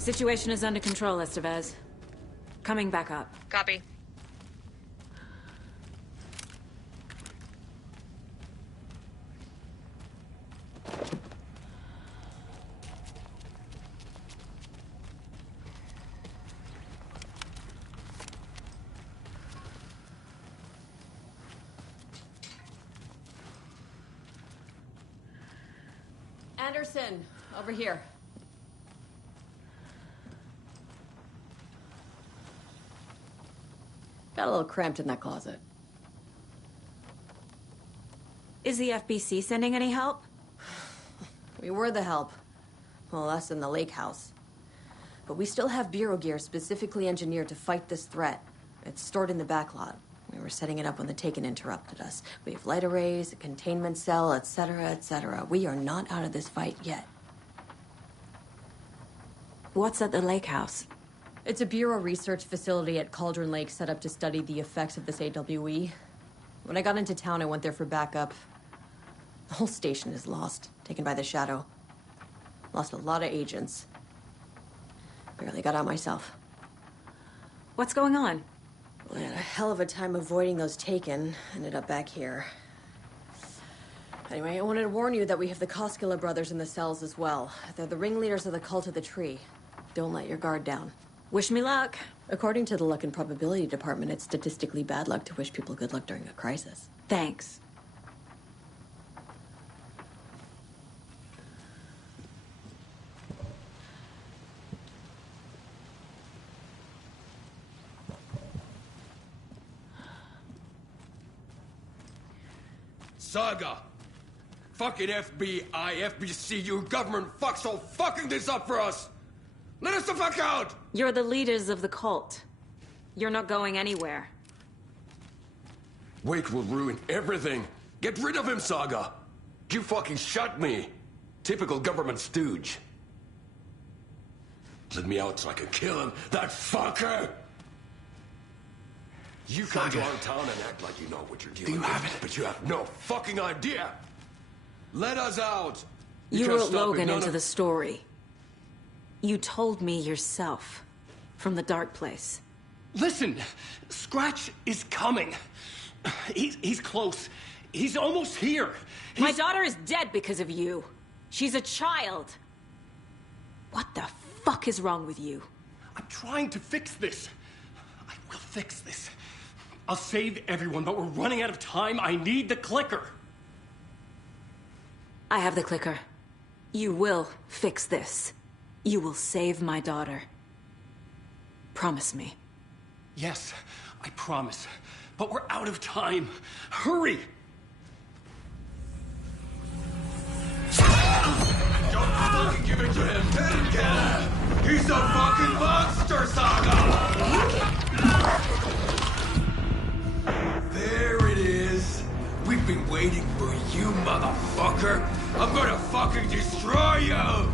Situation is under control, Estevez. Coming back up. Copy. Anderson, over here. Got a little cramped in that closet. Is the FBC sending any help? We were the help. Well, us in the lake house. But we still have Bureau gear specifically engineered to fight this threat. It's stored in the backlot. We were setting it up when the Taken interrupted us. We have light arrays, a containment cell, etc., etc. We are not out of this fight yet. What's at the lake house? It's a Bureau research facility at Cauldron Lake set up to study the effects of this AWE. When I got into town, I went there for backup. The whole station is lost, taken by the Shadow. Lost a lot of agents. Barely got out myself. What's going on? We had a hell of a time avoiding those Taken. Ended up back here. Anyway, I wanted to warn you that we have the Koskela brothers in the cells as well. They're the ringleaders of the Cult of the Tree. Don't let your guard down. Wish me luck. According to the Luck and Probability Department, it's statistically bad luck to wish people good luck during a crisis. Thanks. Saga! Fucking FBI, FBC, you government fucks all fucking this up for us! Let us the fuck out! You're the leaders of the cult. You're not going anywhere. Wake will ruin everything. Get rid of him, Saga! You fucking shot me! Typical government stooge. Let me out so I can kill him, that fucker! You come to our town and act like you know what you're dealing with, but you have no fucking idea! Let us out! You wrote Logan into the story. You told me yourself. From the dark place. Listen! Scratch is coming. He's close. He's almost here. My daughter is dead because of you. She's a child. What the fuck is wrong with you? I'm trying to fix this. I will fix this. I'll save everyone, but we're running out of time. I need the clicker. I have the clicker. You will fix this. You will save my daughter. Promise me. Yes, I promise. But we're out of time. Hurry! Don't fucking give it to him! Let him get him! He's a fucking monster, Saga! There it is! We've been waiting for you, motherfucker! I'm gonna fucking destroy you!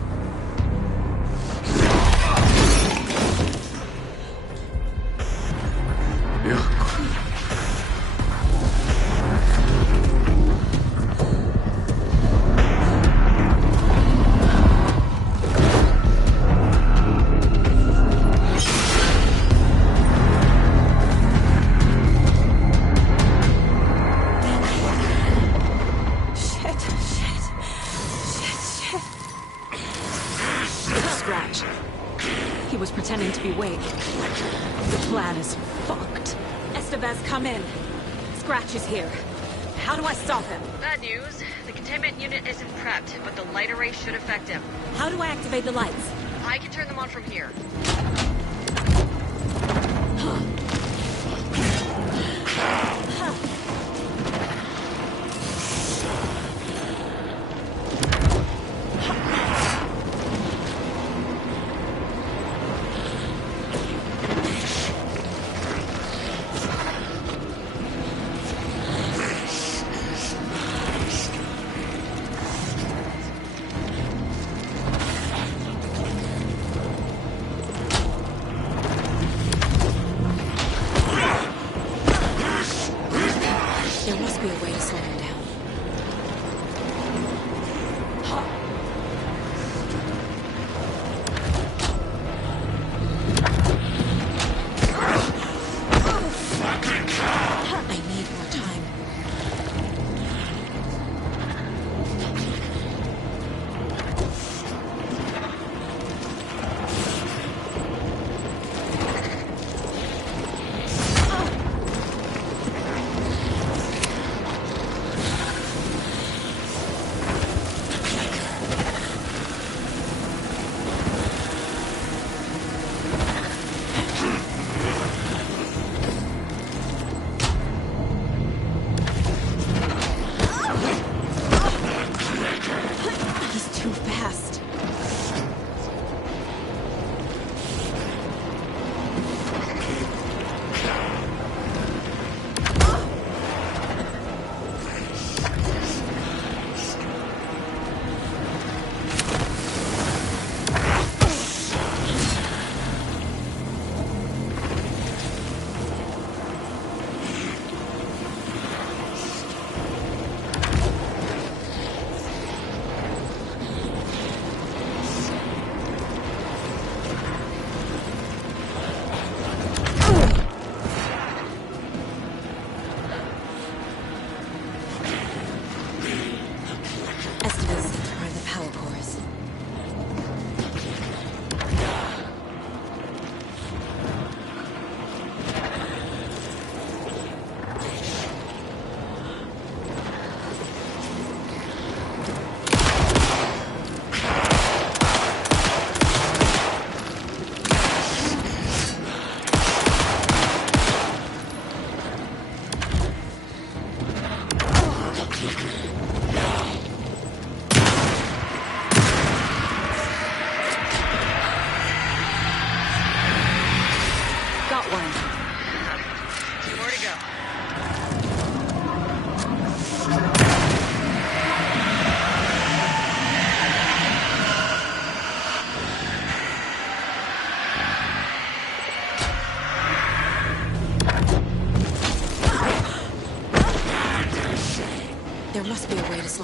Scratch. He was pretending to be Wake. The plan is fucked. Estevez, come in. Scratch is here. How do I stop him? Bad news. The containment unit isn't prepped, but the light array should affect him. How do I activate the lights? I can turn them on from here.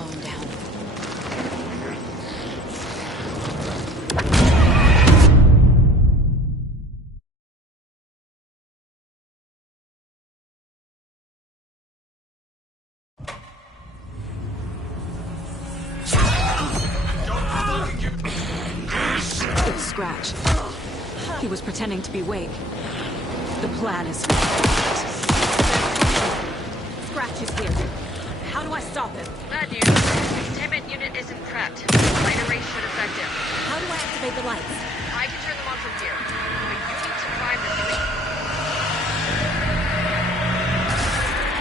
slow him down. It's Scratch. He was pretending to be Wake. The plan is... Scratch is here. How do I stop him? Bad news. The containment unit isn't prepped. The light array should affect him. How do I activate the lights? I can turn them on from here. But you need to find the unit.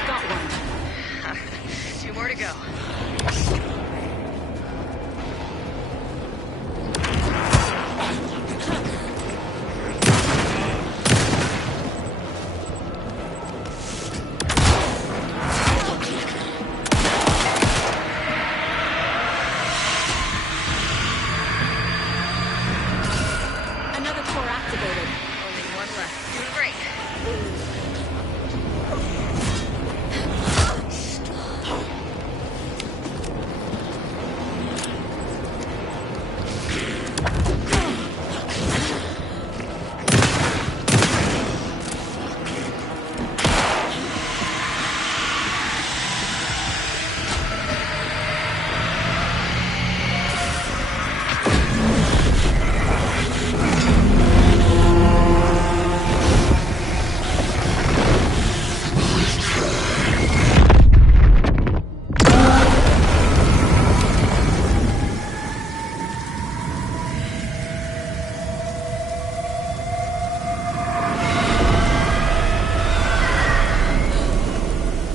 Got one. 2 more to go. Another core activated. Only 1 left. Doing great.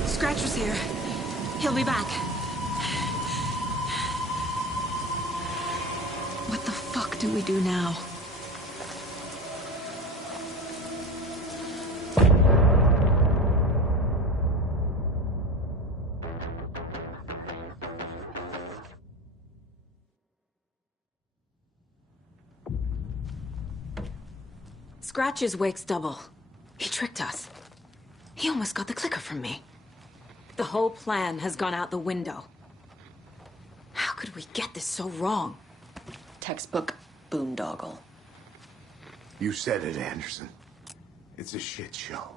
Scratch was here. He'll be back. What the fuck do we do now? Scratch is Wake's double. He tricked us. He almost got the clicker from me. The whole plan has gone out the window. How could we get this so wrong? Textbook boondoggle. You said it, Anderson. It's a shit show.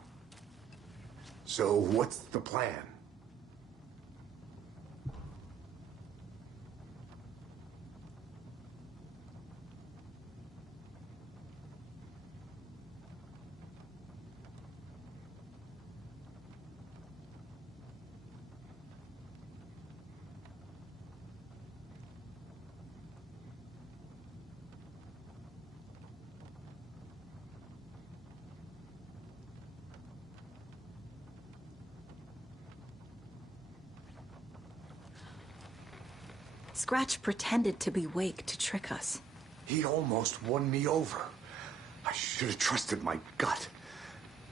So what's the plan? Scratch pretended to be Wake to trick us. He almost won me over. I should have trusted my gut.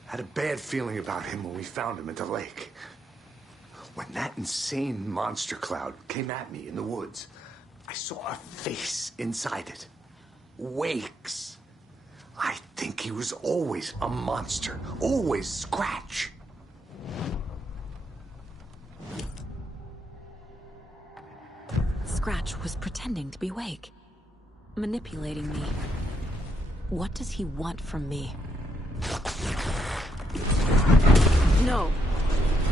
Had a bad feeling about him when we found him at the lake. When that insane monster cloud came at me in the woods, I saw a face inside it. Wake's. I think he was always a monster. Always Scratch. Scratch was pretending to be Wake. Manipulating me. What does he want from me? No.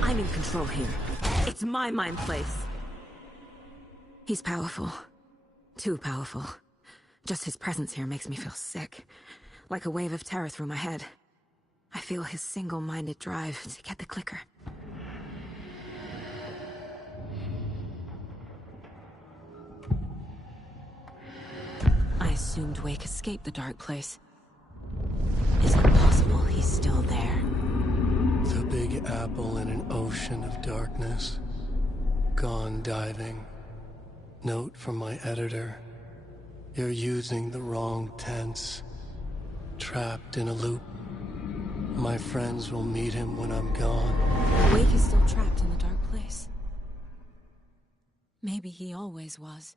I'm in control here. It's my mind place. He's powerful. Too powerful. Just his presence here makes me feel sick. Like a wave of terror through my head. I feel his single-minded drive to get the clicker. I assumed Wake escaped the dark place. Is it possible he's still there? The Big Apple in an ocean of darkness. Gone diving. Note from my editor. You're using the wrong tense. Trapped in a loop. My friends will meet him when I'm gone. Wake is still trapped in the dark place. Maybe he always was.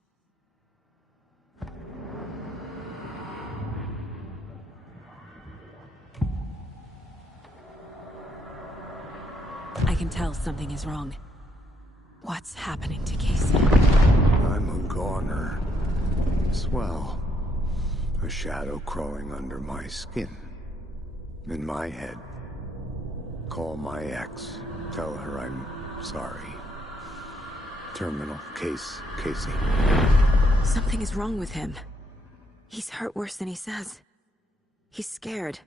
I can tell something is wrong. What's happening to Casey? I'm a goner. Swell. A shadow crawling under my skin. In my head. Call my ex. Tell her I'm sorry. Terminal case, Casey. Something is wrong with him. He's hurt worse than he says. He's scared.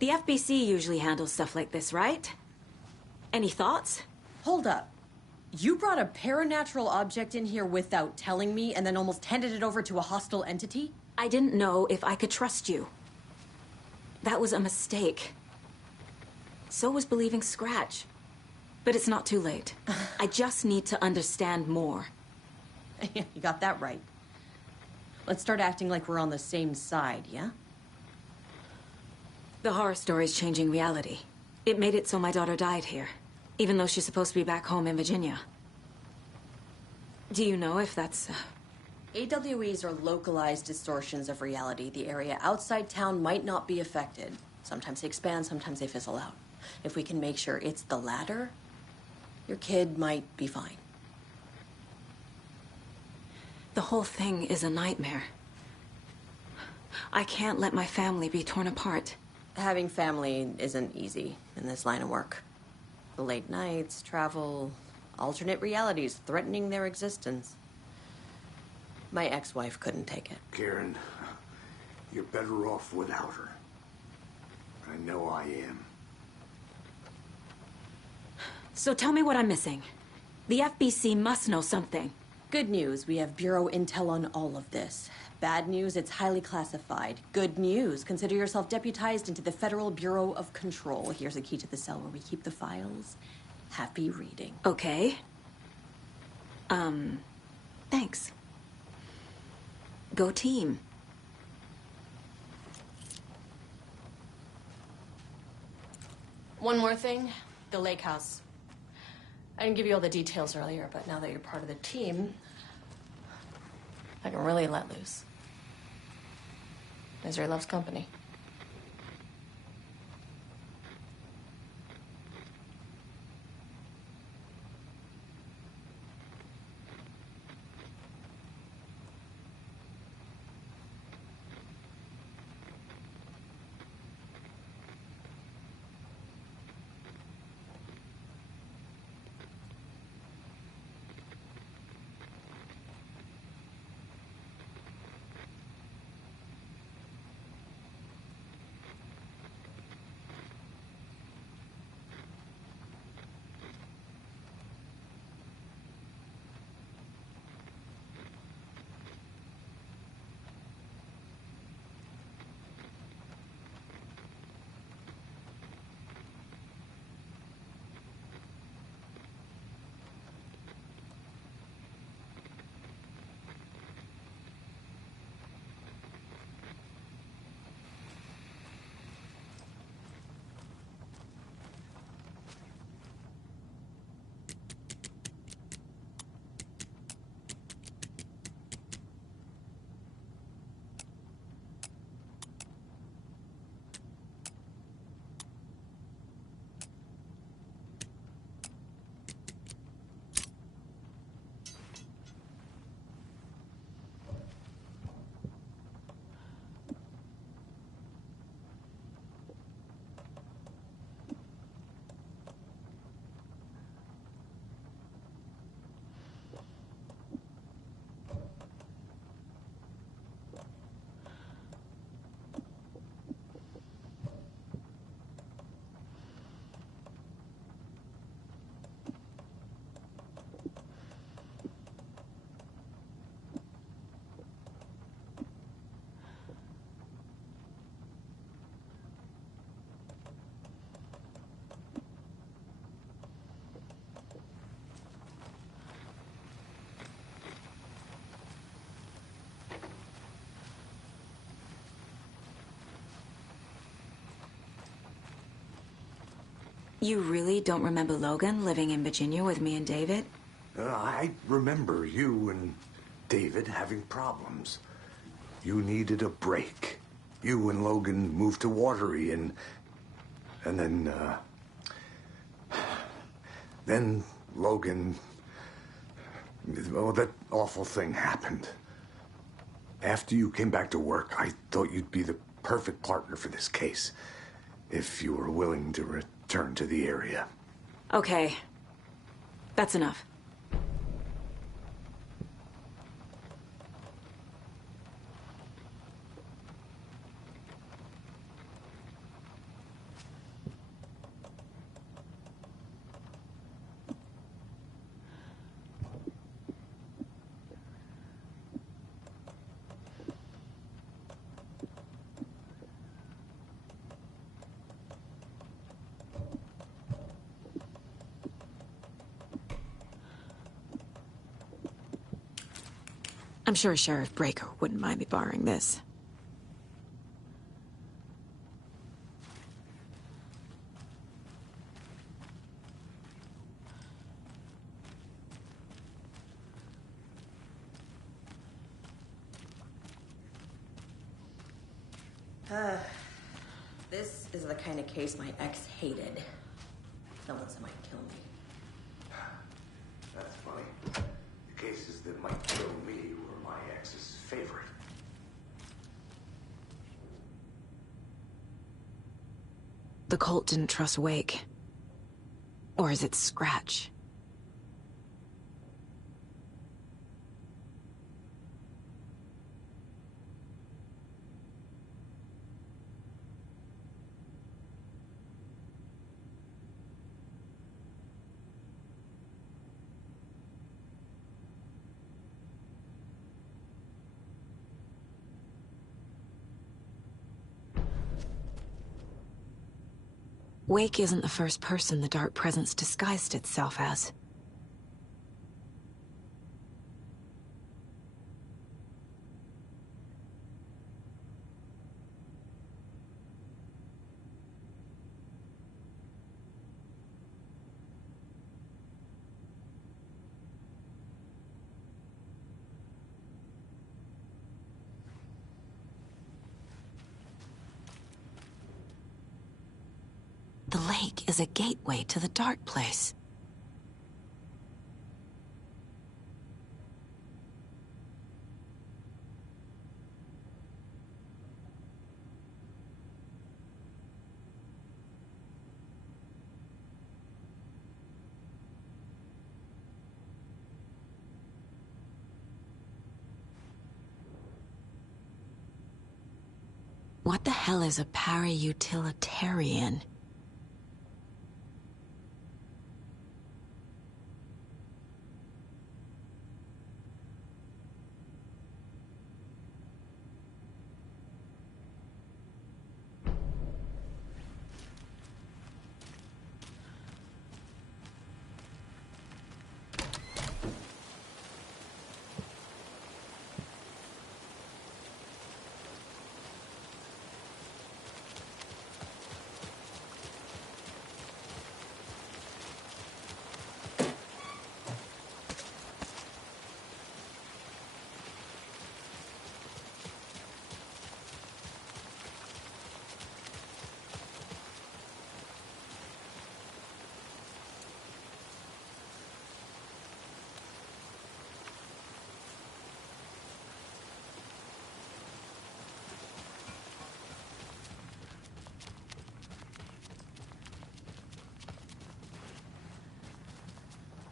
The FBC usually handles stuff like this, right? Any thoughts? Hold up. You brought a paranatural object in here without telling me and then almost handed it over to a hostile entity? I didn't know if I could trust you. That was a mistake. So was believing Scratch. But it's not too late. I just need to understand more. You got that right. Let's start acting like we're on the same side, yeah? The horror story's changing reality. It made it so my daughter died here, even though she's supposed to be back home in Virginia. Do you know if that's... AWEs are localized distortions of reality. The area outside town might not be affected. Sometimes they expand, sometimes they fizzle out. If we can make sure it's the latter, your kid might be fine. The whole thing is a nightmare. I can't let my family be torn apart. Having family isn't easy in this line of work. The late nights, travel, alternate realities threatening their existence. My ex-wife couldn't take it. Karen, you're better off without her. I know I am. So tell me what I'm missing. The FBC must know something. Good news, we have Bureau intel on all of this. Bad news, it's highly classified. Good news, consider yourself deputized into the Federal Bureau of Control. Here's a key to the cell where we keep the files. Happy reading. Okay. Thanks. Go team. One more thing, the lake house. I didn't give you all the details earlier, but now that you're part of the team, I can really let loose. Misery loves company. You really don't remember Logan living in Virginia with me and David? I remember you and David having problems. You needed a break. You and Logan moved to Watery and then Logan, well, that awful thing happened. After you came back to work, I thought you'd be the perfect partner for this case, if you were willing to return to the area. Okay. That's enough. I'm sure Sheriff Breaker wouldn't mind me borrowing this. This is the kind of case my ex hated. Someone's might kill me. That's funny. The cases that might kill me were my ex's favorite. The cult didn't trust Wake. Or is it Scratch? Wake isn't the first person the Dark Presence disguised itself as. The lake is a gateway to the Dark Place. What the hell is a para-utilitarian?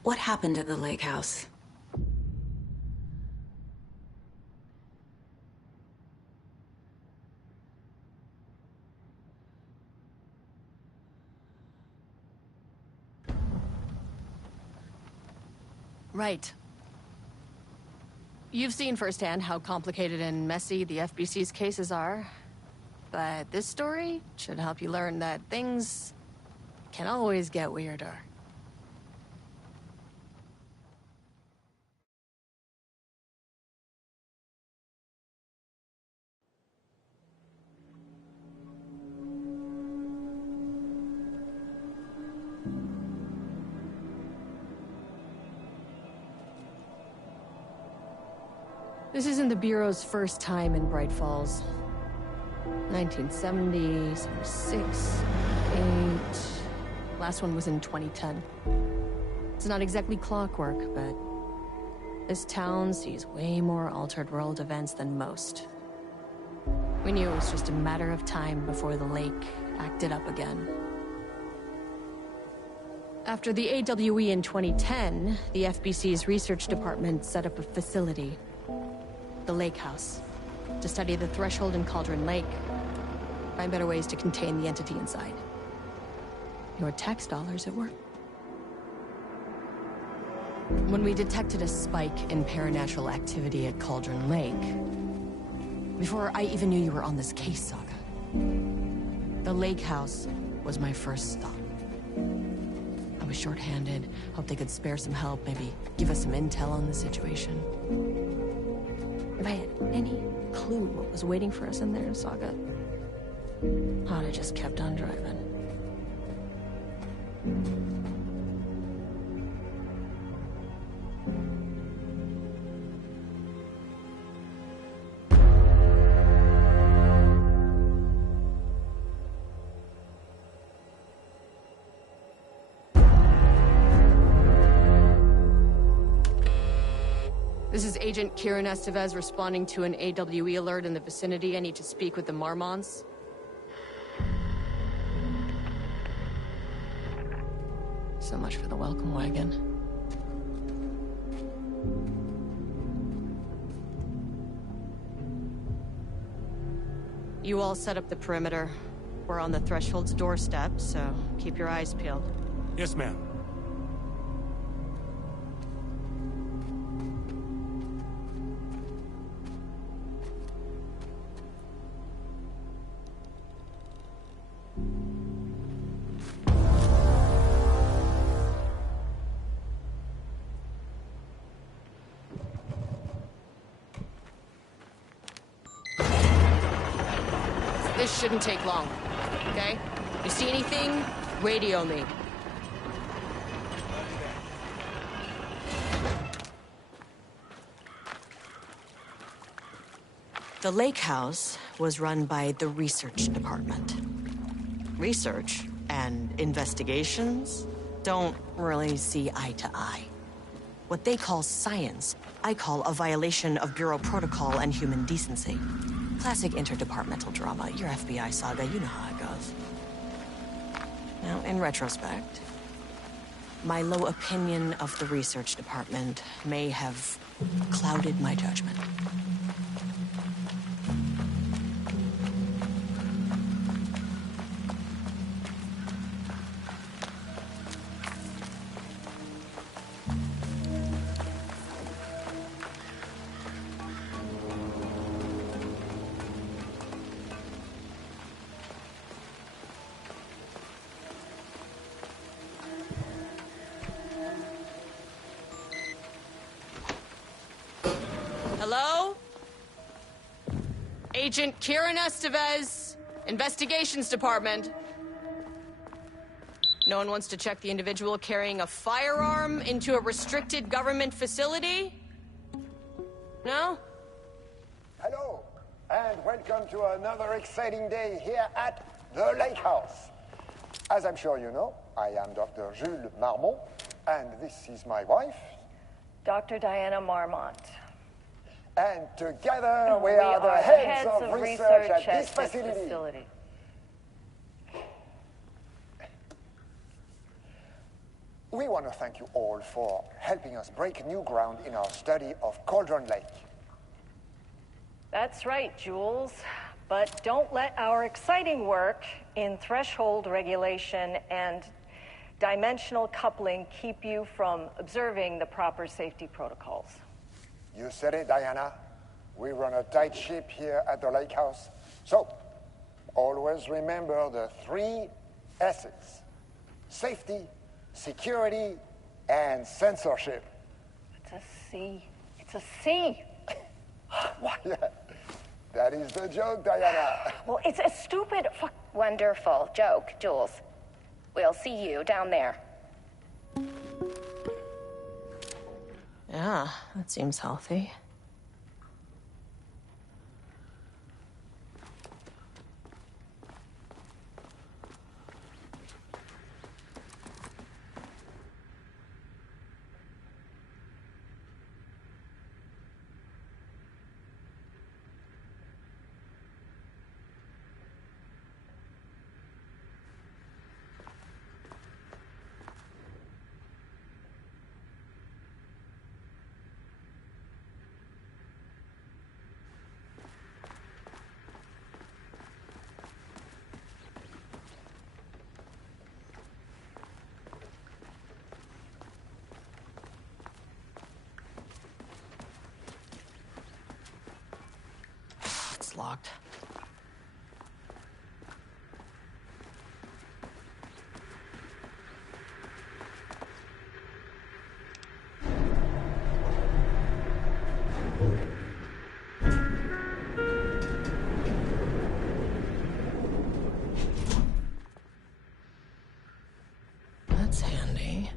What happened at the lake house? Right. You've seen firsthand how complicated and messy the FBC's cases are. But this story should help you learn that things can always get weirder. This isn't the Bureau's first time in Bright Falls. 1970, 76, 8... Last one was in 2010. It's not exactly clockwork, but this town sees way more altered world events than most. We knew it was just a matter of time before the lake acted up again. After the AWE in 2010, the FBC's research department set up a facility, the Lake House, to study the threshold in Cauldron Lake, find better ways to contain the entity inside. Your tax dollars at work. When we detected a spike in paranatural activity at Cauldron Lake, before I even knew you were on this case, Saga, the Lake House was my first stop. I was short-handed, hoped they could spare some help, maybe give us some intel on the situation. If I had any clue what was waiting for us in there, Saga, I'd have just kept on driving. This is Agent Kieran Estevez responding to an AWE alert in the vicinity. I need to speak with the Marmonts. So much for the welcome wagon. You all set up the perimeter. We're on the Threshold's doorstep, so keep your eyes peeled. Yes, ma'am. This shouldn't take long, okay? You see anything? Radio me. The Lake House was run by the research department. Research and investigations don't really see eye to eye. What they call science, I call a violation of Bureau protocol and human decency. Classic interdepartmental drama. Your FBI saga, you know how it goes. Now, in retrospect, my low opinion of the research department may have clouded my judgment. Hello? Agent Kieran Estevez, Investigations Department. No one wants to check the individual carrying a firearm into a restricted government facility? No? Hello, and welcome to another exciting day here at the Lake House. As I'm sure you know, I am Dr. Jules Marmont, and this is my wife, Dr. Diana Marmont. And together we are the heads of research at this facility. We want to thank you all for helping us break new ground in our study of Cauldron Lake. That's right, Jules. But don't let our exciting work in threshold regulation and dimensional coupling keep you from observing the proper safety protocols. You said it, Diana. We run a tight ship here at the Lake House. So, always remember the 3 S's. Safety, security, and censorship. It's a C. It's a C. Why, that is the joke, Diana. Well, it's a stupid Wonderful joke, Jules. We'll see you down there. Yeah, that seems healthy. door's locked. That's handy.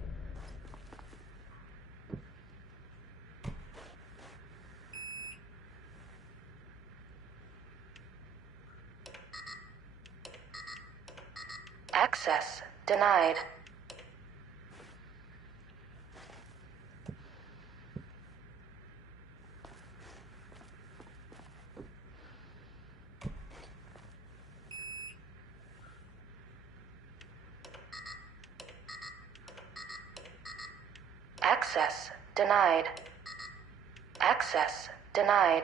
Access denied. Access denied. Access denied.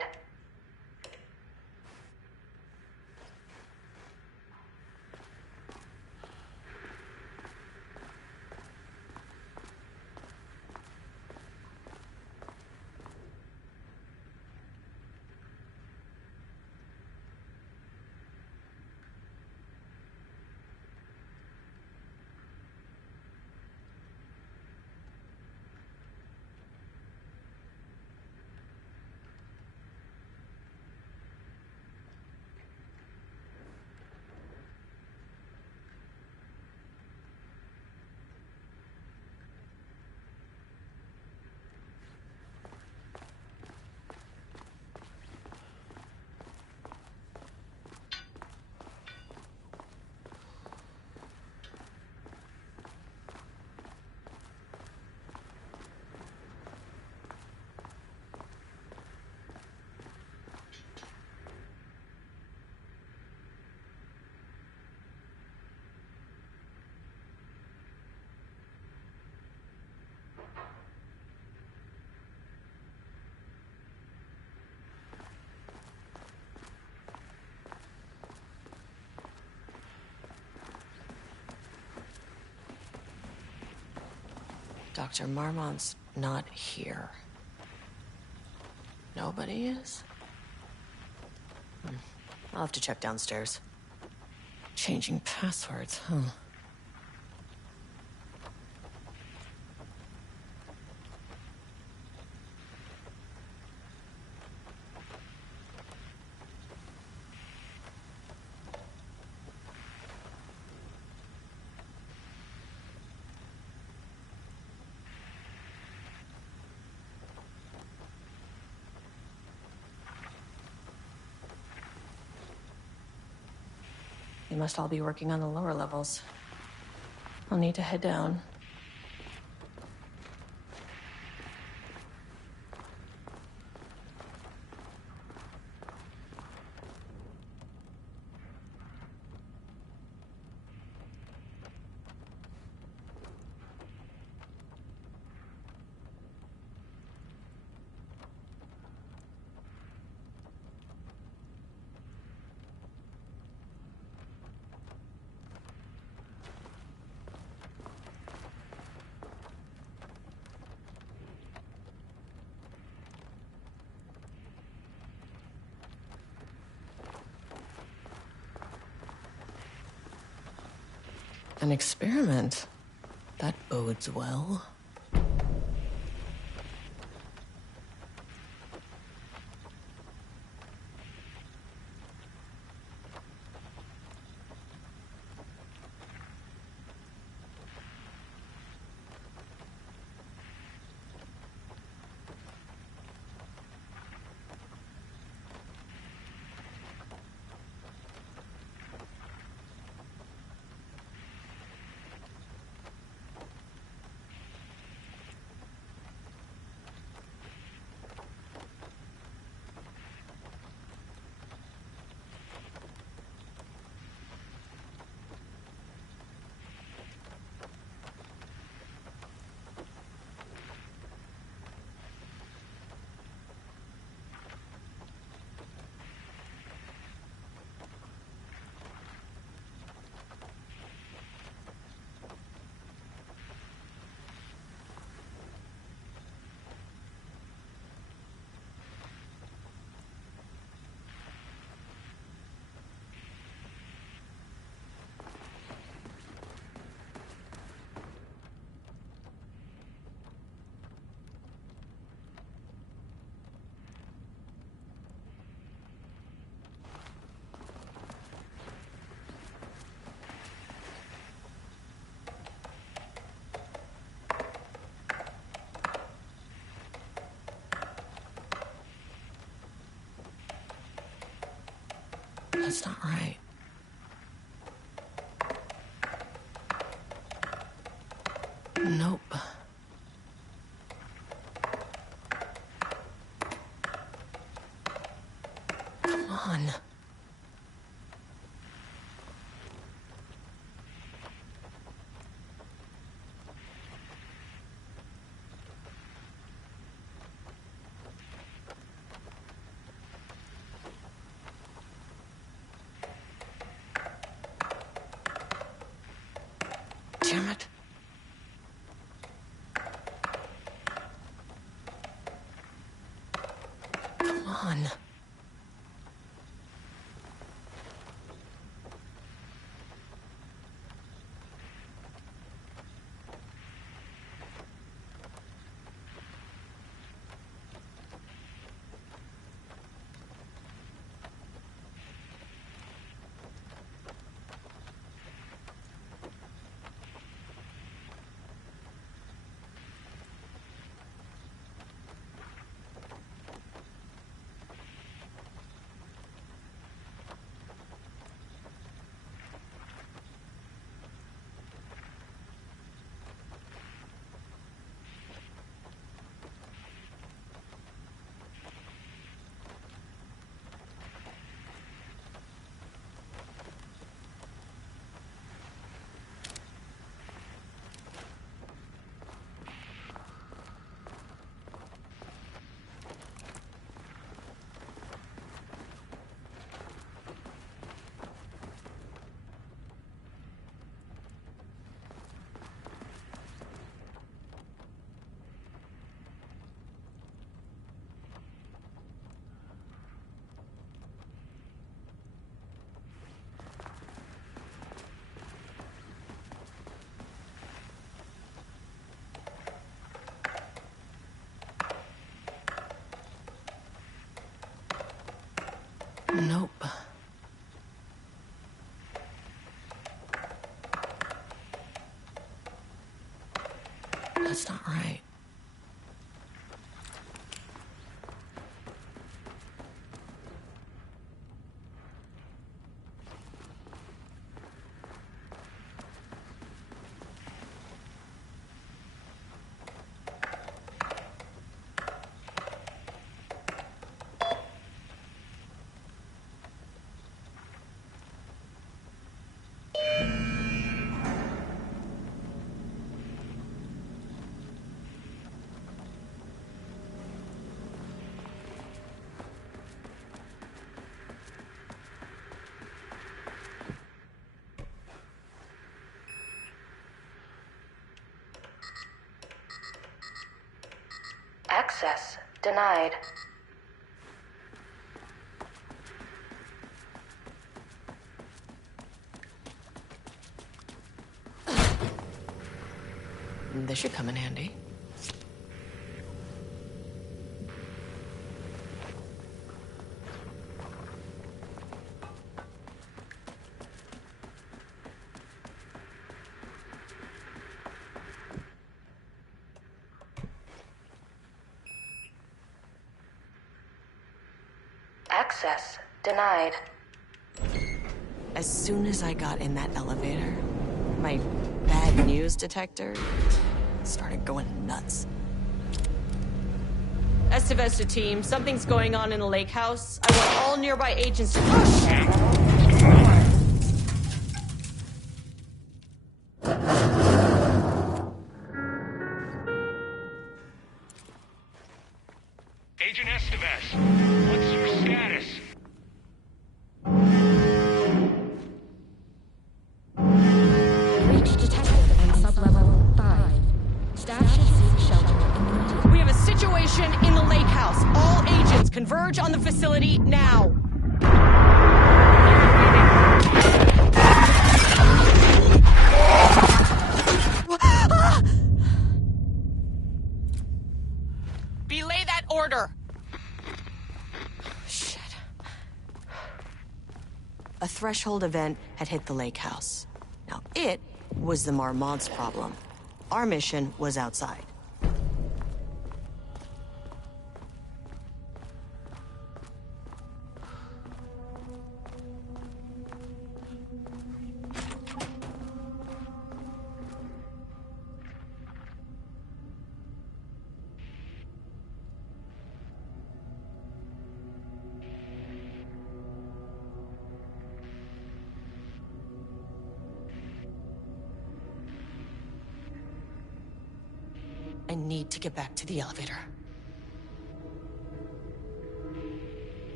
Dr. Marmont's not here. Nobody is? I'll have to check downstairs. Changing passwords, huh? They must all be working on the lower levels. I'll need to head down. An experiment. That bodes well. That's not right. Nope. Come on. Damn it. Come on. Nope. That's not right. Access denied. This should come in handy. Access denied. As soon as I got in that elevator, my bad news detector started going nuts. Estevesta team, something's going on in the lake house. I want all nearby agents to Agent Estevez, what's your status? Breach detected on sublevel 5. Staff should seek shelter immediately. We have a situation in the lake house. All agents converge on the facility now. Belay that order. Shit. A threshold event had hit the lake house. Now, it was the Marmont's problem. Our mission was outside. I need to get back to the elevator.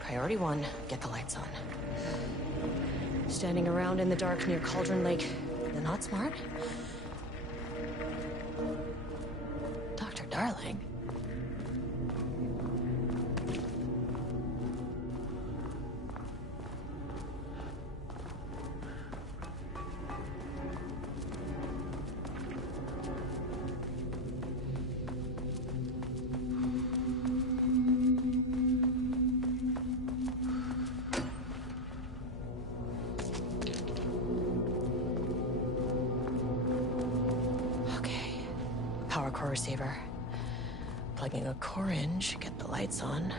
Priority 1, get the lights on. Standing around in the dark near Cauldron Lake, they're not smart. Dr. Darling? Power core receiver. Plugging a core in should get the lights on.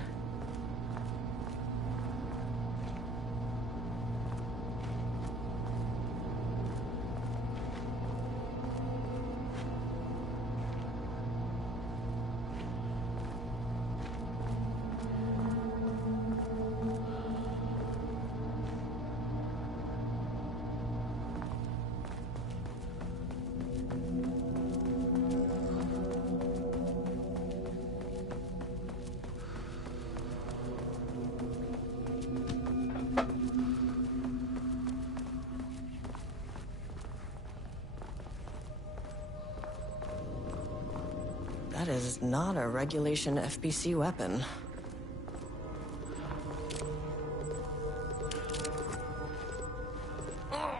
That is not a regulation FBC weapon. I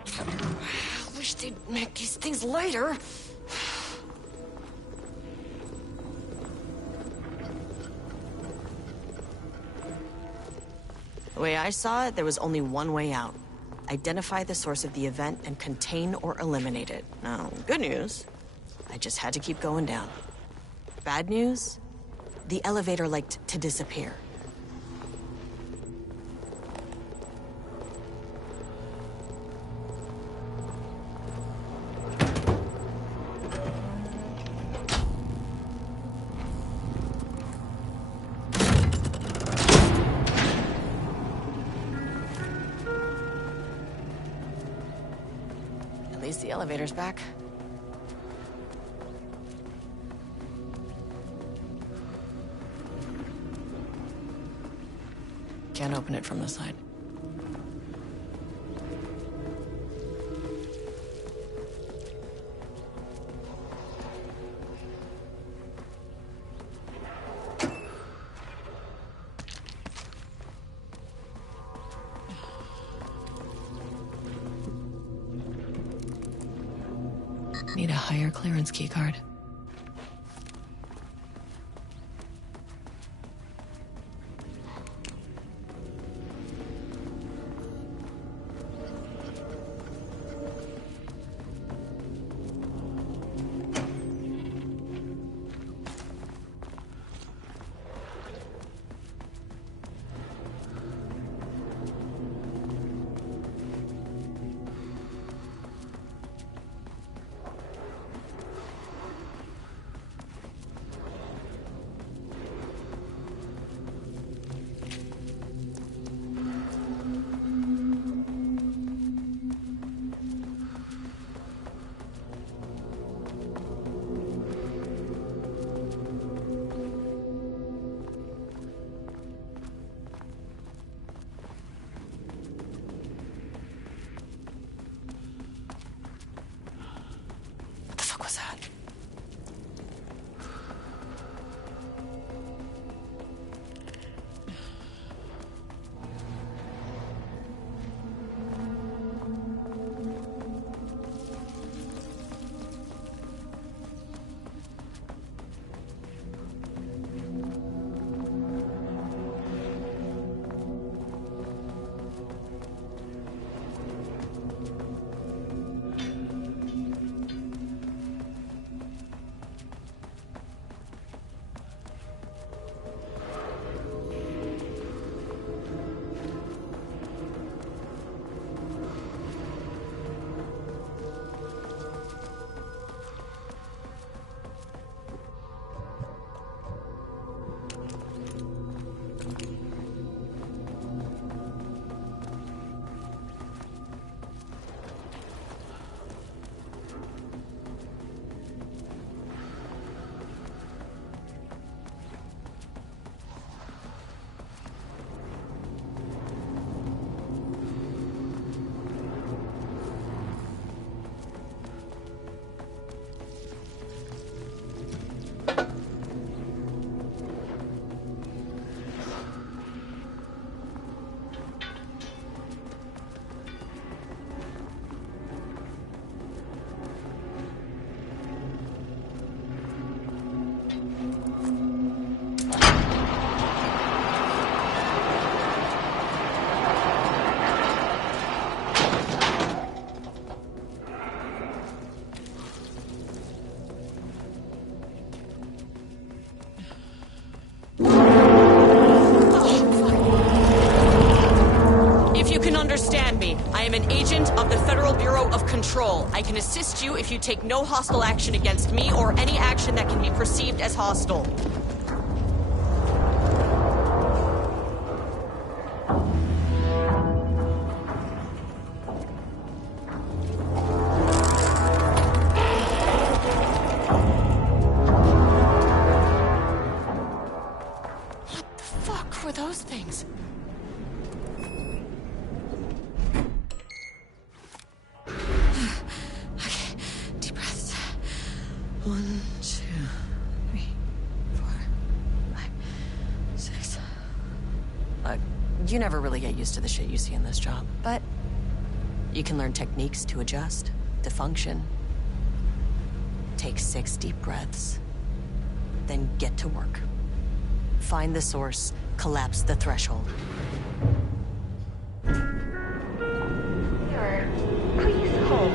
wish they'd make these things lighter. The way I saw it, there was only one way out. Identify the source of the event and contain or eliminate it. Now, good news, I just had to keep going down. Bad news? The elevator liked to disappear. At least the elevator's back. Can't open it from the side. Need a higher clearance keycard. an agent of the Federal Bureau of Control. I can assist you if you take no hostile action against me or any action that can be perceived as hostile. Were those things? Okay, deep breaths. 1, 2, 3, 4, 5, 6. You never really get used to the shit you see in this job, but you can learn techniques to adjust, to function. Take 6 deep breaths, then get to work. Find the source, collapse the threshold. Please hold.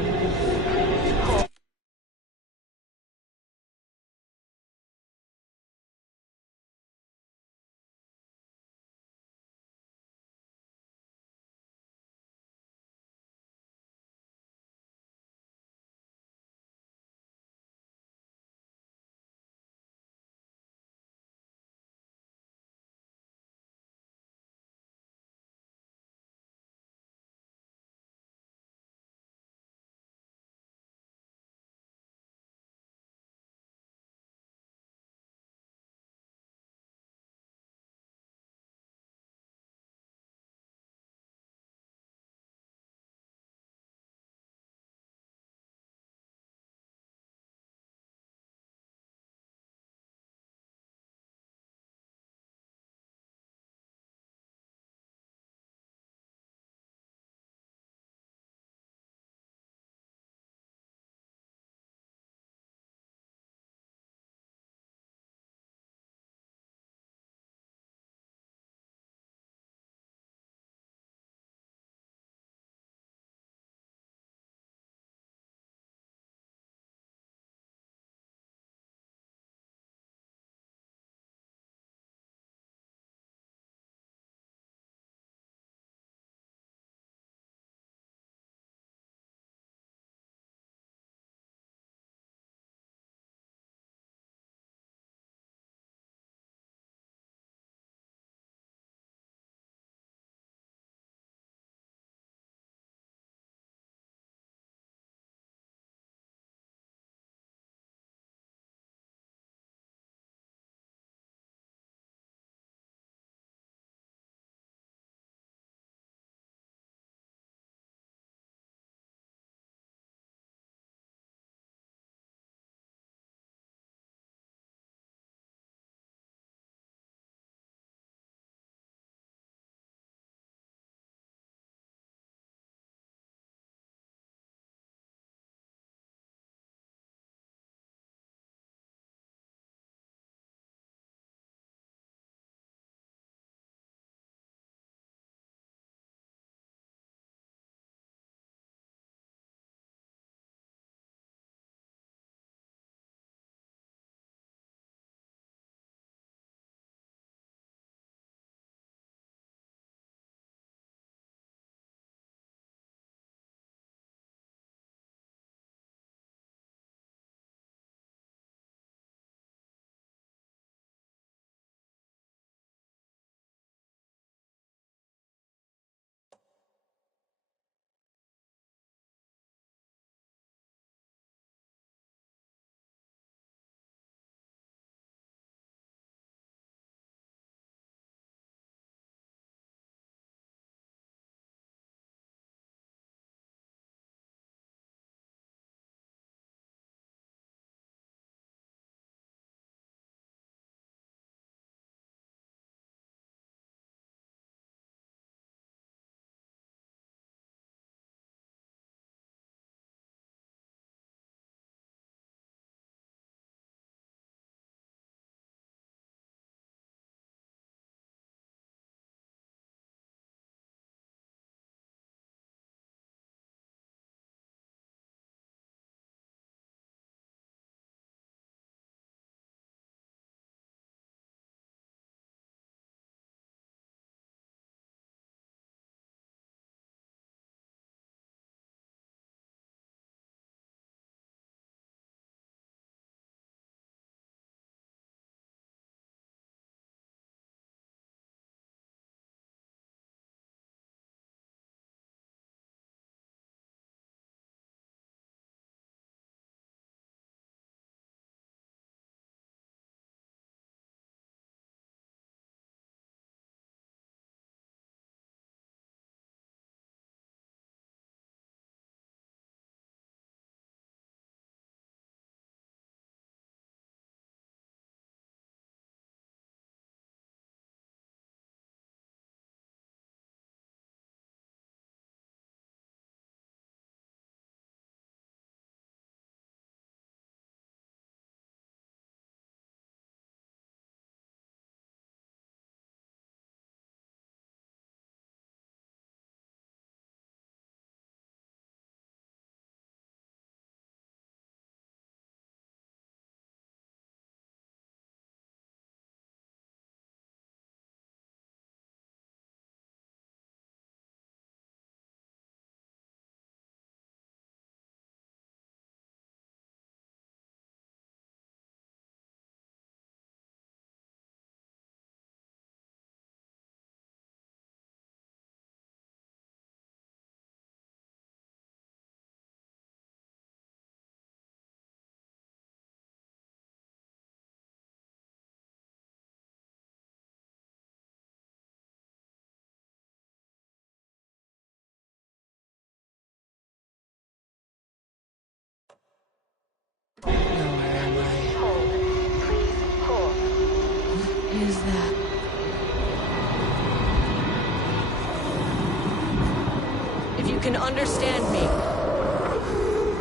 can understand me.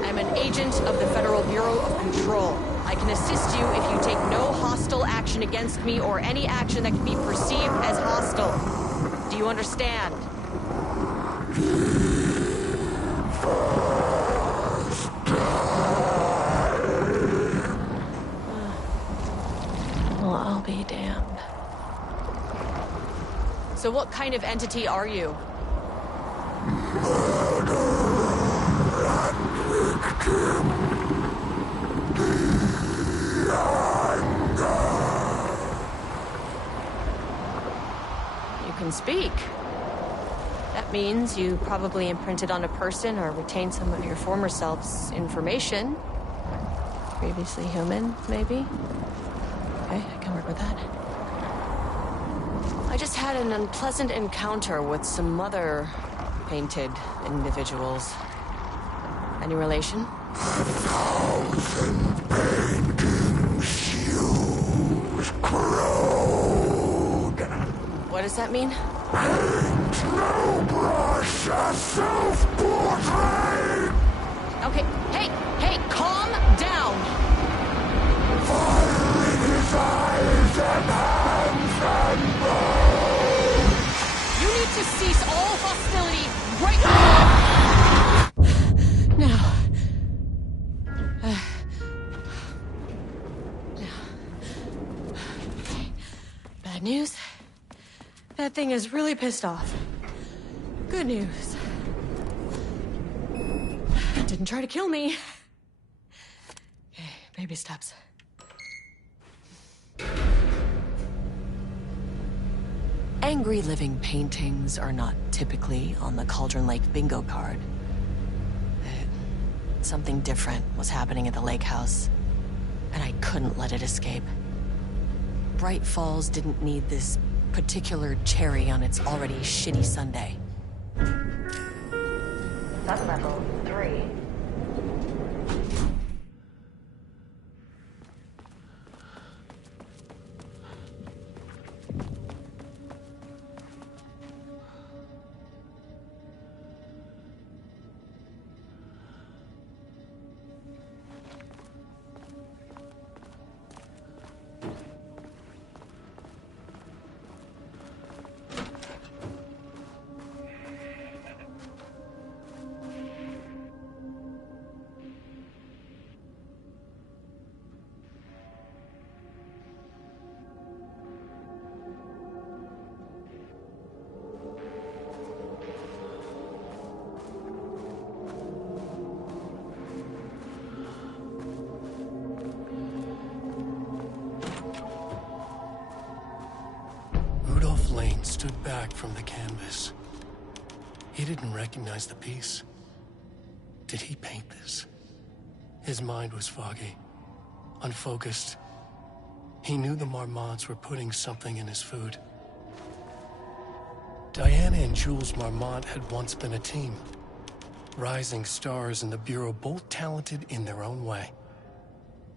I'm an agent of the Federal Bureau of Control. I can assist you if you take no hostile action against me or any action that can be perceived as hostile. Do you understand? Well, I'll be damned. So what kind of entity are you? You can speak. That means you probably imprinted on a person or retained some of your former self's information. Previously human, maybe? Okay, I can work with that. I just had an unpleasant encounter with some other painted individuals. Any relation? 1,000 painting shoes corrode. What does that mean? Paint no brush, a self-portrait. Okay, hey, calm down. Fire in his eyes and hands and bones. You need to cease all hostility right now. Bad news. That thing is really pissed off. Good news. It didn't try to kill me. Okay, baby steps. Angry living paintings are not typically on the Cauldron Lake bingo card. Something different was happening at the lake house, and I couldn't let it escape. Bright Falls didn't need this particular cherry on its already shitty sundae. Sublevel 3. Lane stood back from the canvas. He didn't recognize the piece. Did he paint this? His mind was foggy, unfocused. He knew the Marmonts were putting something in his food. Diana and Jules Marmont had once been a team. Rising stars in the Bureau, both talented in their own way.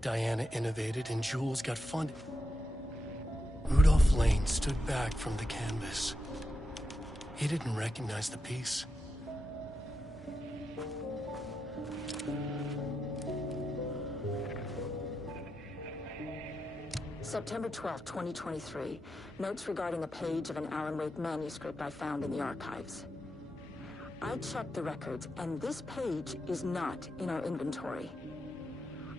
Diana innovated and Jules got funded. Rudolph Lane stood back from the canvas. He didn't recognize the piece. September 12, 2023. Notes regarding a page of an Alan Wake manuscript I found in the archives. I checked the records, and this page is not in our inventory.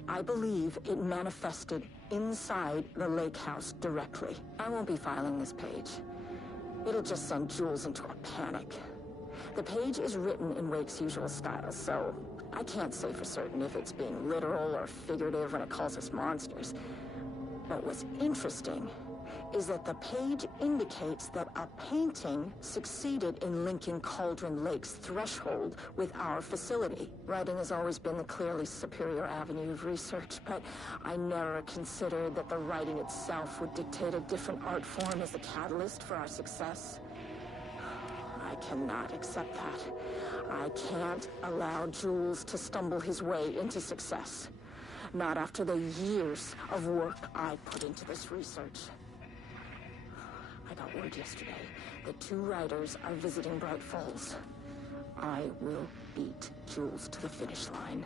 I believe it manifested inside the lake house directly. I won't be filing this page. It'll just send Jules into a panic. The page is written in Wake's usual style, so I can't say for certain if it's being literal or figurative when it calls us monsters. But what's interesting is that the page indicates that a painting succeeded in linking Cauldron Lake's threshold with our facility. Writing has always been the clearly superior avenue of research, but I never considered that the writing itself would dictate a different art form as the catalyst for our success. I cannot accept that. I can't allow Jules to stumble his way into success. Not after the years of work I put into this research. I got word yesterday that 2 writers are visiting Bright Falls. I will beat Jules to the finish line.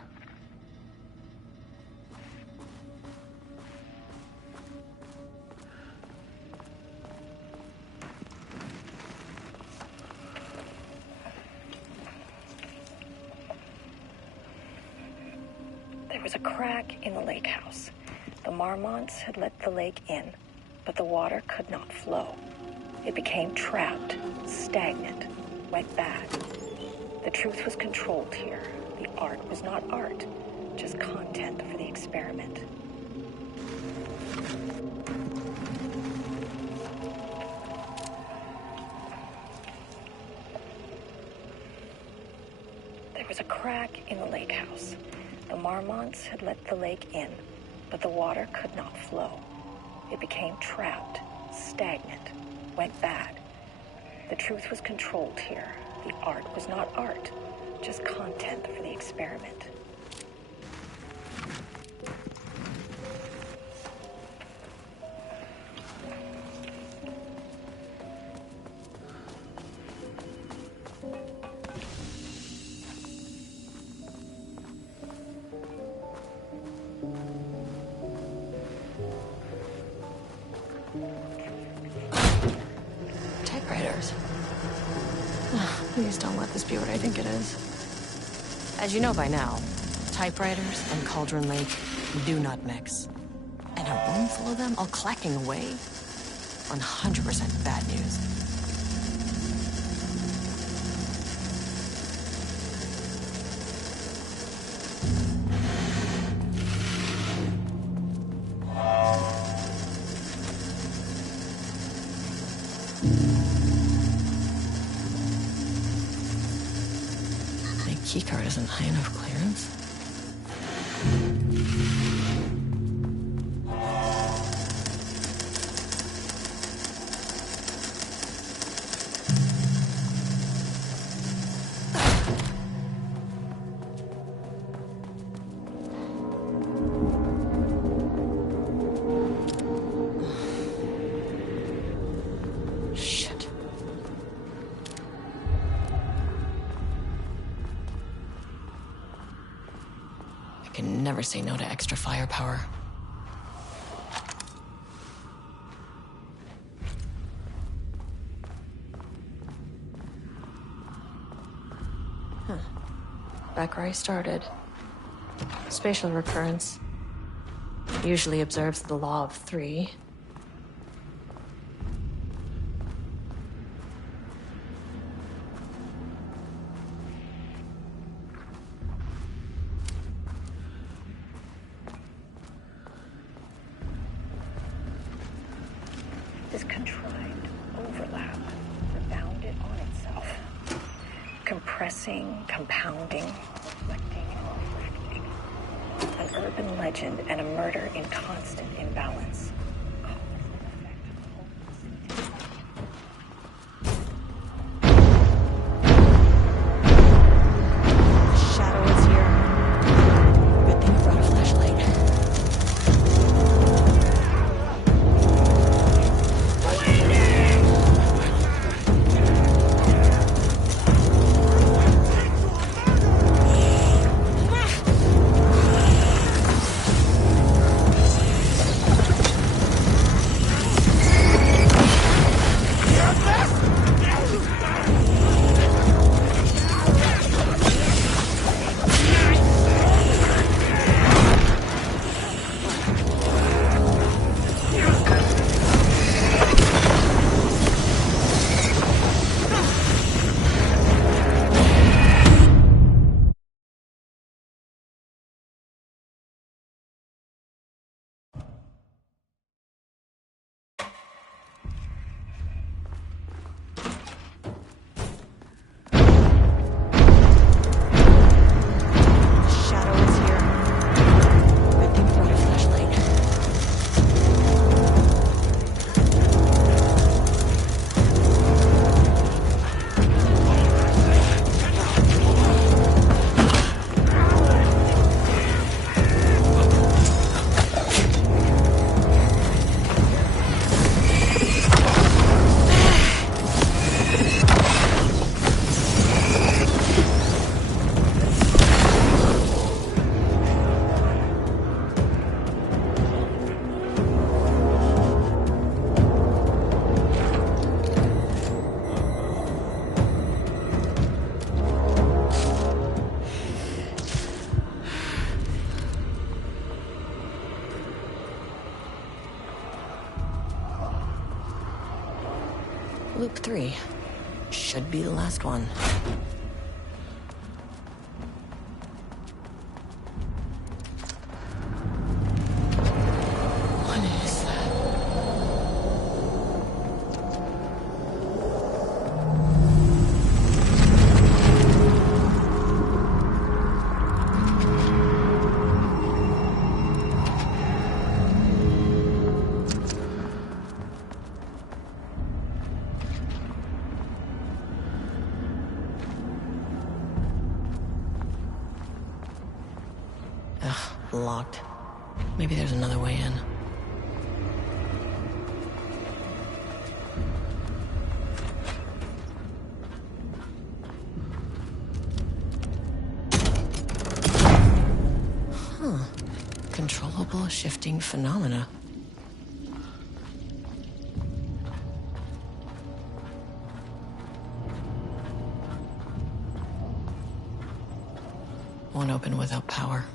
There was a crack in the lake house. The Marmonts had let the lake in, but the water could not flow. It became trapped, stagnant, went bad. The truth was controlled here. The art was not art, just content for the experiment. There was a crack in the lake house. The Marmonts had let the lake in, but the water could not flow. It became trapped, stagnant, went bad. The truth was controlled here. The art was not art, just content for the experiment. Typewriters. Please don't let this be what I think it is. As you know by now, typewriters and Cauldron Lake do not mix. And a room full of them all clacking away? 100% bad news. Keycard isn't high enough clearance. Never say no to extra firepower. Back where I started. Spatial recurrence usually observes the law of 3. This contrived overlap rebounded on itself, compressing, compounding, reflecting, and refracting. An urban legend and a murder in constant imbalance. Loop 3. Should be the last one. What is that? Locked. Maybe there's another way in. Huh. Controllable shifting phenomena. Won't open without power.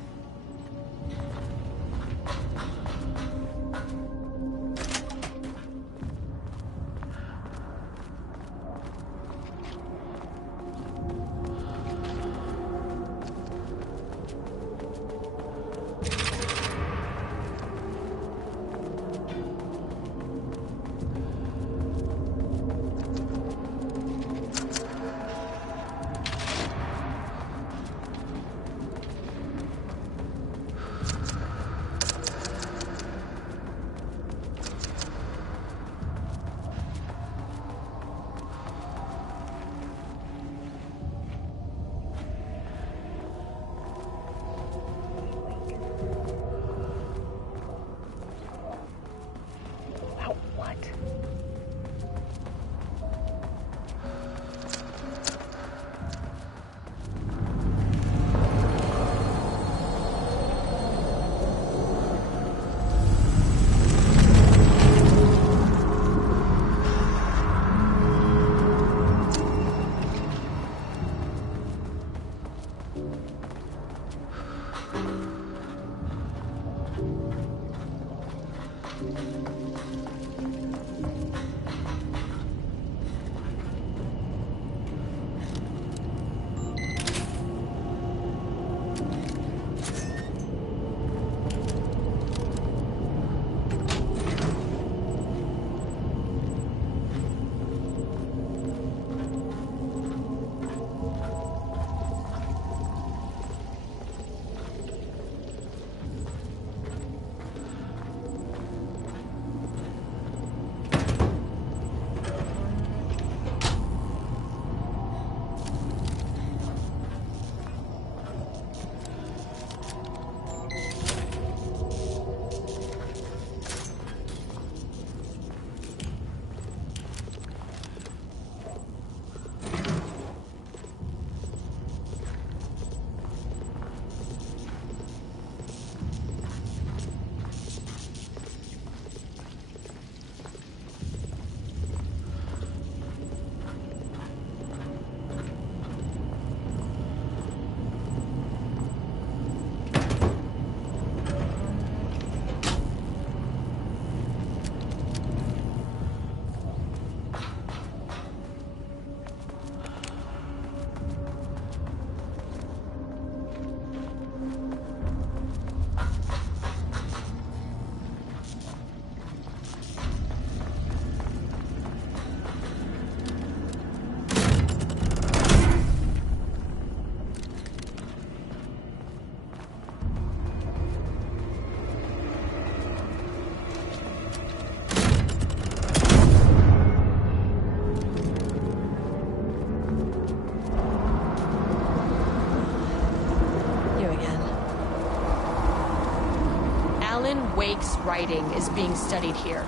Wake's writing is being studied here.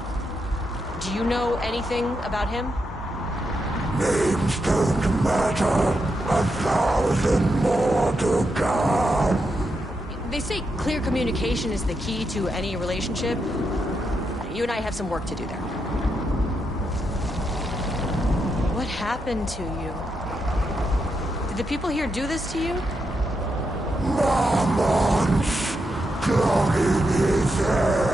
Do you know anything about him? Names don't matter. 1,000 more to come. They say clear communication is the key to any relationship. You and I have some work to do there. What happened to you? Did the people here do this to you? Mormons clogging his head.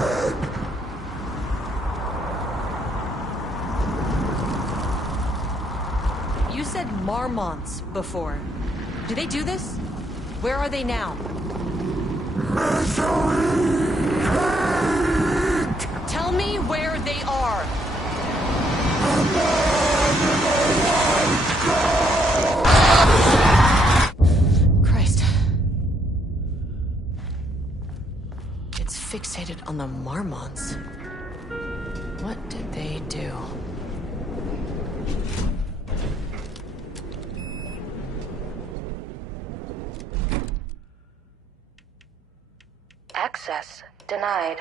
Marmonts before. Do they do this? Where are they now? Tell me where they are. Christ. It's fixated on the Marmonts. What did they do? Access denied.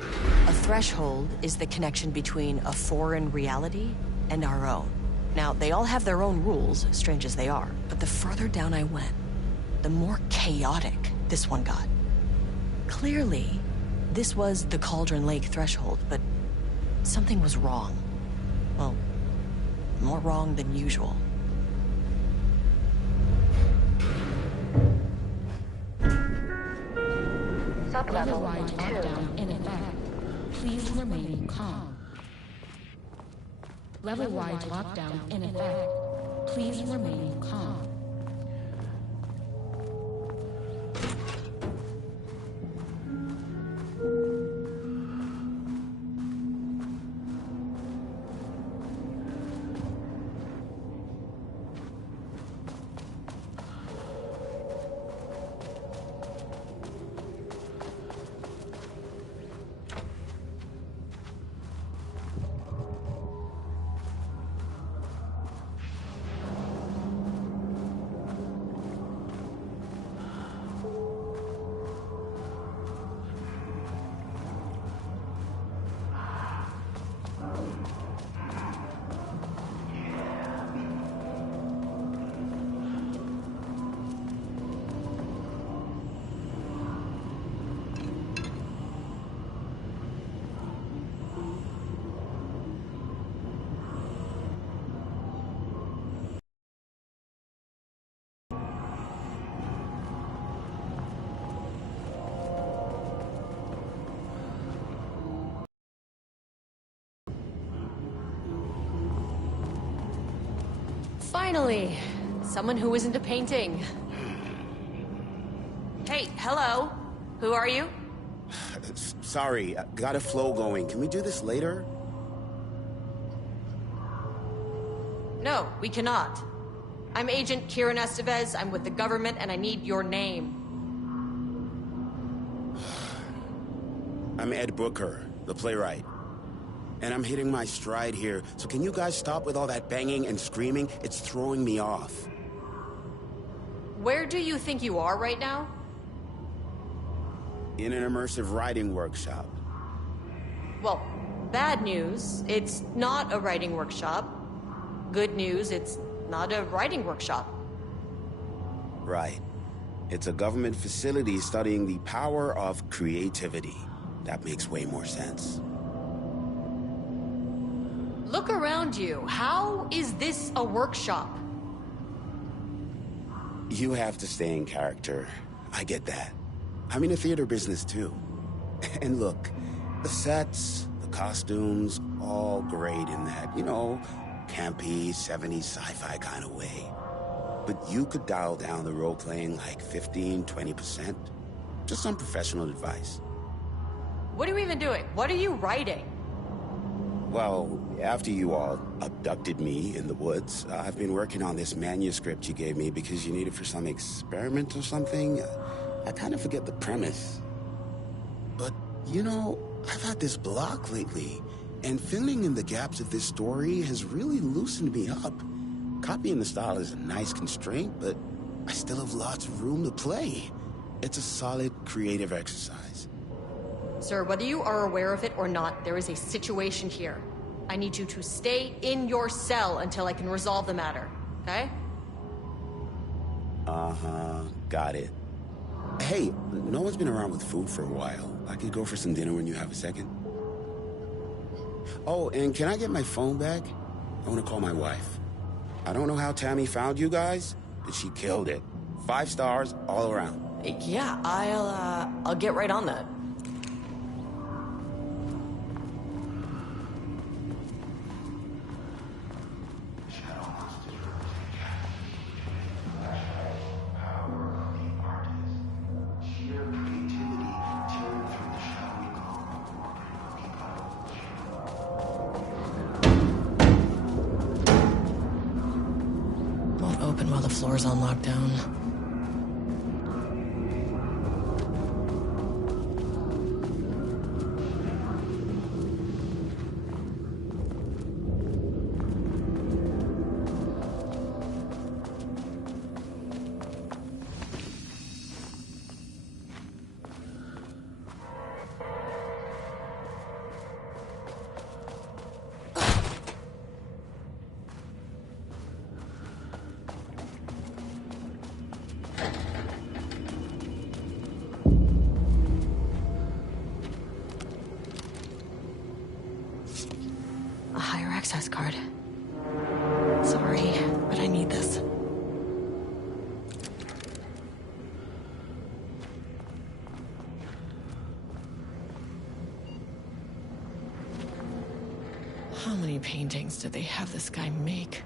A threshold is the connection between a foreign reality and our own. Now, they all have their own rules, strange as they are, but the further down I went, the more chaotic this one got. Clearly, this was the Cauldron Lake threshold, but something was wrong. Well, more wrong than usual. Sublevel 2. In effect. Please remain calm. Level-wide lockdown in effect. Please remain calm. Finally, someone who isn't a painting. Hey, hello. Who are you? Sorry, got a flow going. Can we do this later? No, we cannot. I'm Agent Kieran Estevez. I'm with the government, and I need your name. I'm Ed Booker, the playwright. And I'm hitting my stride here, so can you guys stop with all that banging and screaming? It's throwing me off. Where do you think you are right now? In an immersive writing workshop. Well, bad news, it's not a writing workshop. Good news, it's not a writing workshop. Right. It's a government facility studying the power of creativity. That makes way more sense. Look around you. How is this a workshop? You have to stay in character. I get that. I'm in the theater business too. And look, the sets, the costumes, all great in that, you know, campy, 70s sci-fi kind of way. But you could dial down the role-playing like 15, 20%. Just some professional advice. What are you even doing? What are you writing? Well, after you all abducted me in the woods, I've been working on this manuscript you gave me because you need it for some experiment or something. I kind of forget the premise. But, you know, I've had this block lately, and filling in the gaps of this story has really loosened me up. Copying the style is a nice constraint, but I still have lots of room to play. It's a solid creative exercise. Sir, whether you are aware of it or not, there is a situation here. I need you to stay in your cell until I can resolve the matter, okay? Uh-huh, got it. Hey, no one's been around with food for a while. I could go for some dinner when you have a second. Oh, and can I get my phone back? I want to call my wife. I don't know how Tammy found you guys, but she killed it. 5 stars all around. Yeah, I'll get right on that. floor's on lockdown. A higher access card. Sorry, but I need this. How many paintings did they have this guy make?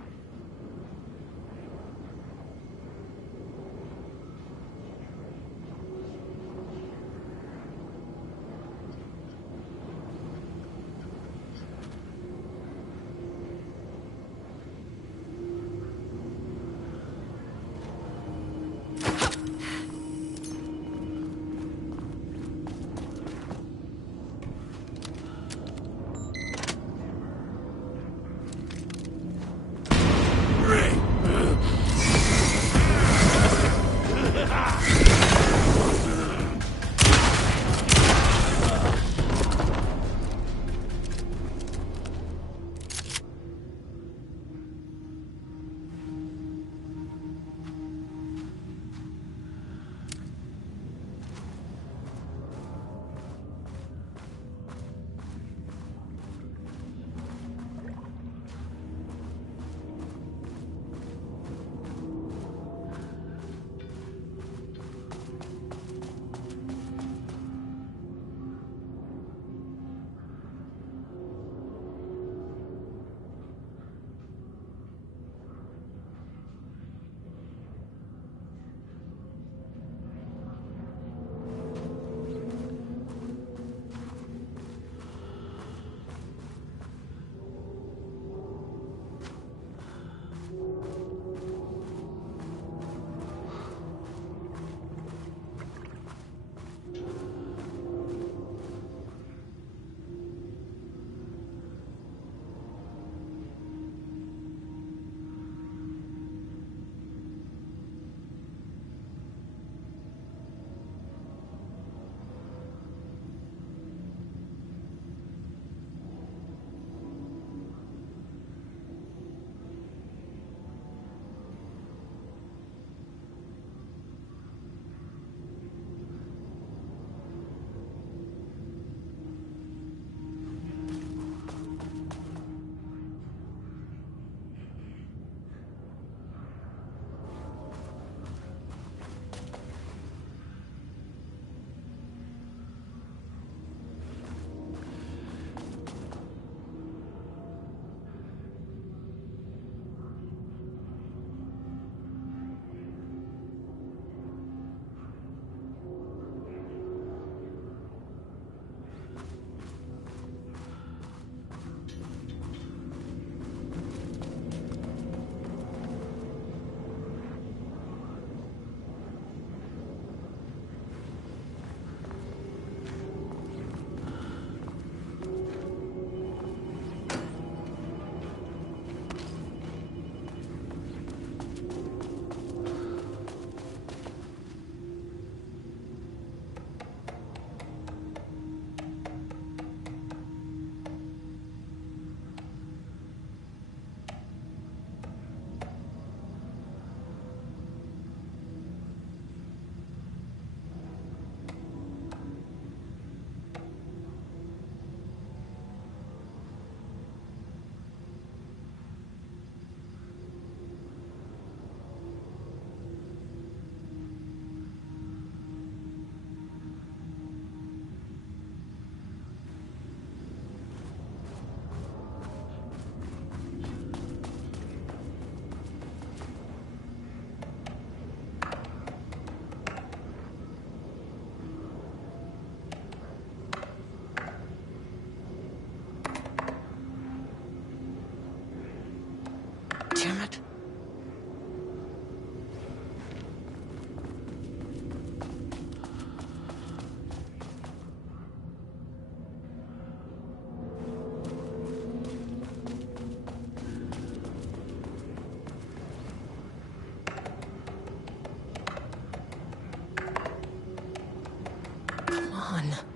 on.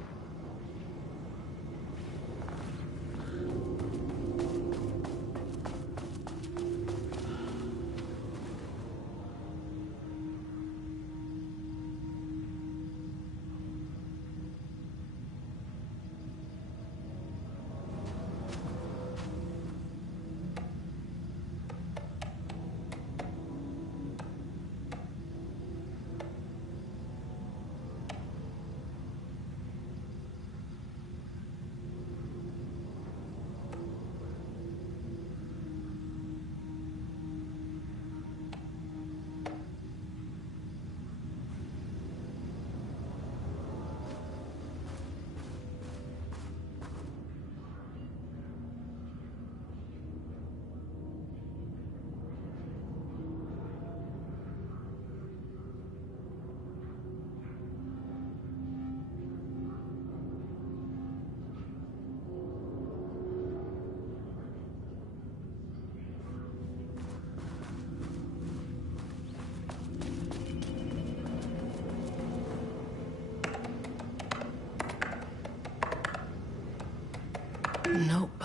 Nope.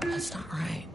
That's not right.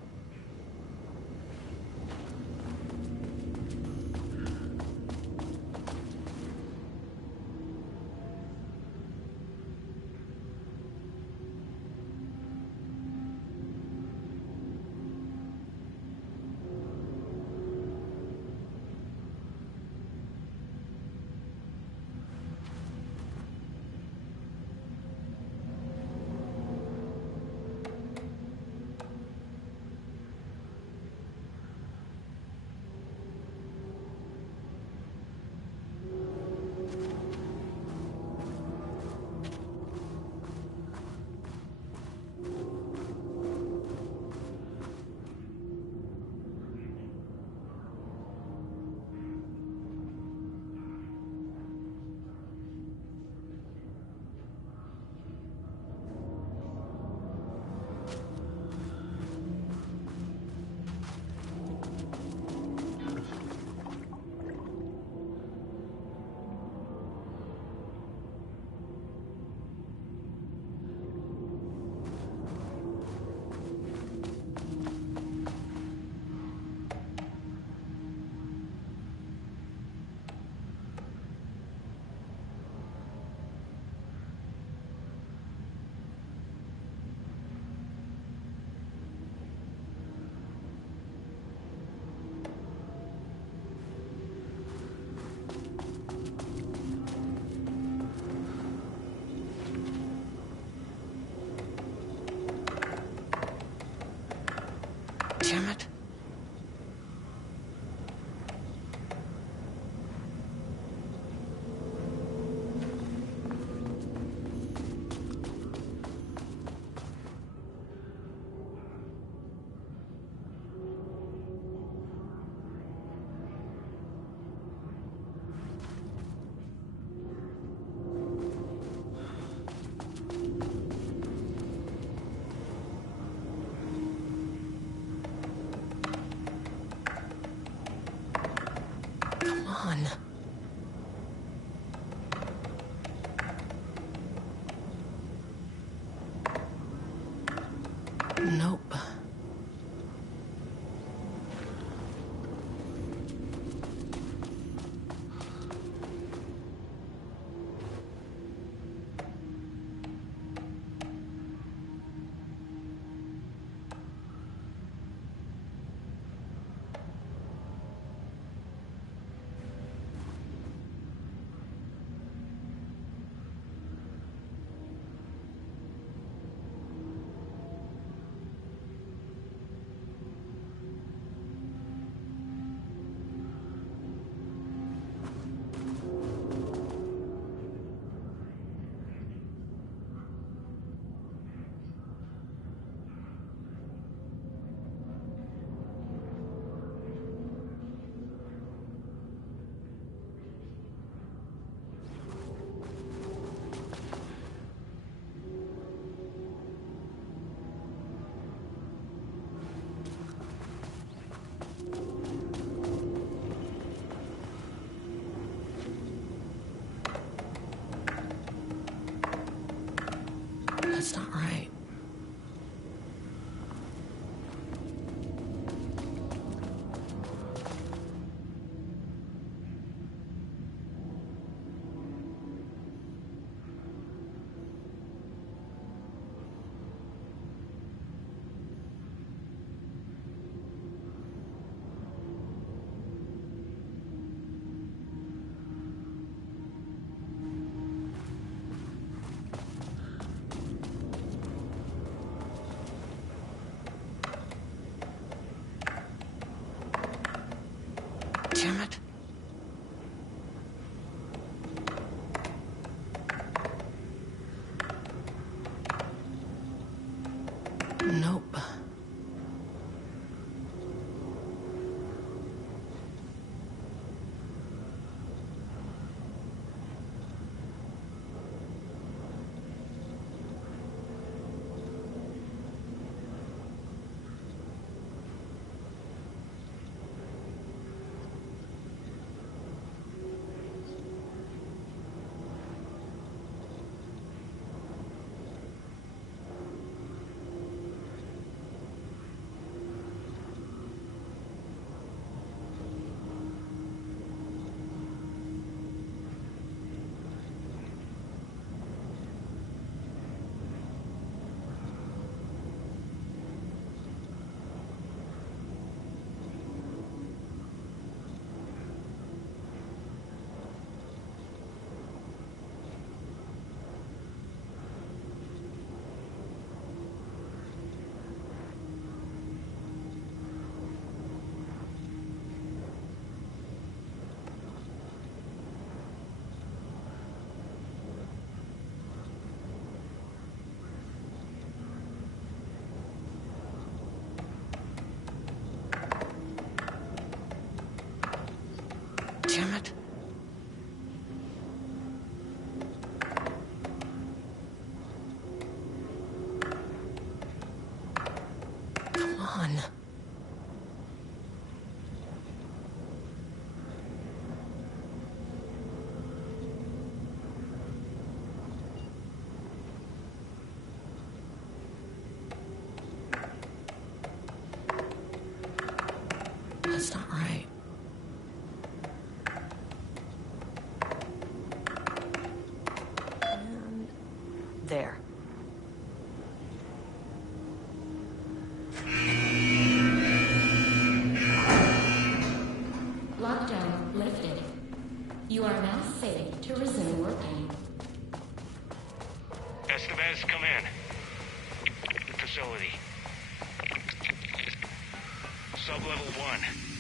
Damn it. Come on. Nope. Damn it. Nope. Damn it. Come on. That's not right. There. Lockdown lifted. You are now safe to resume working. Estevez, come in. The facility. Sub-level 1.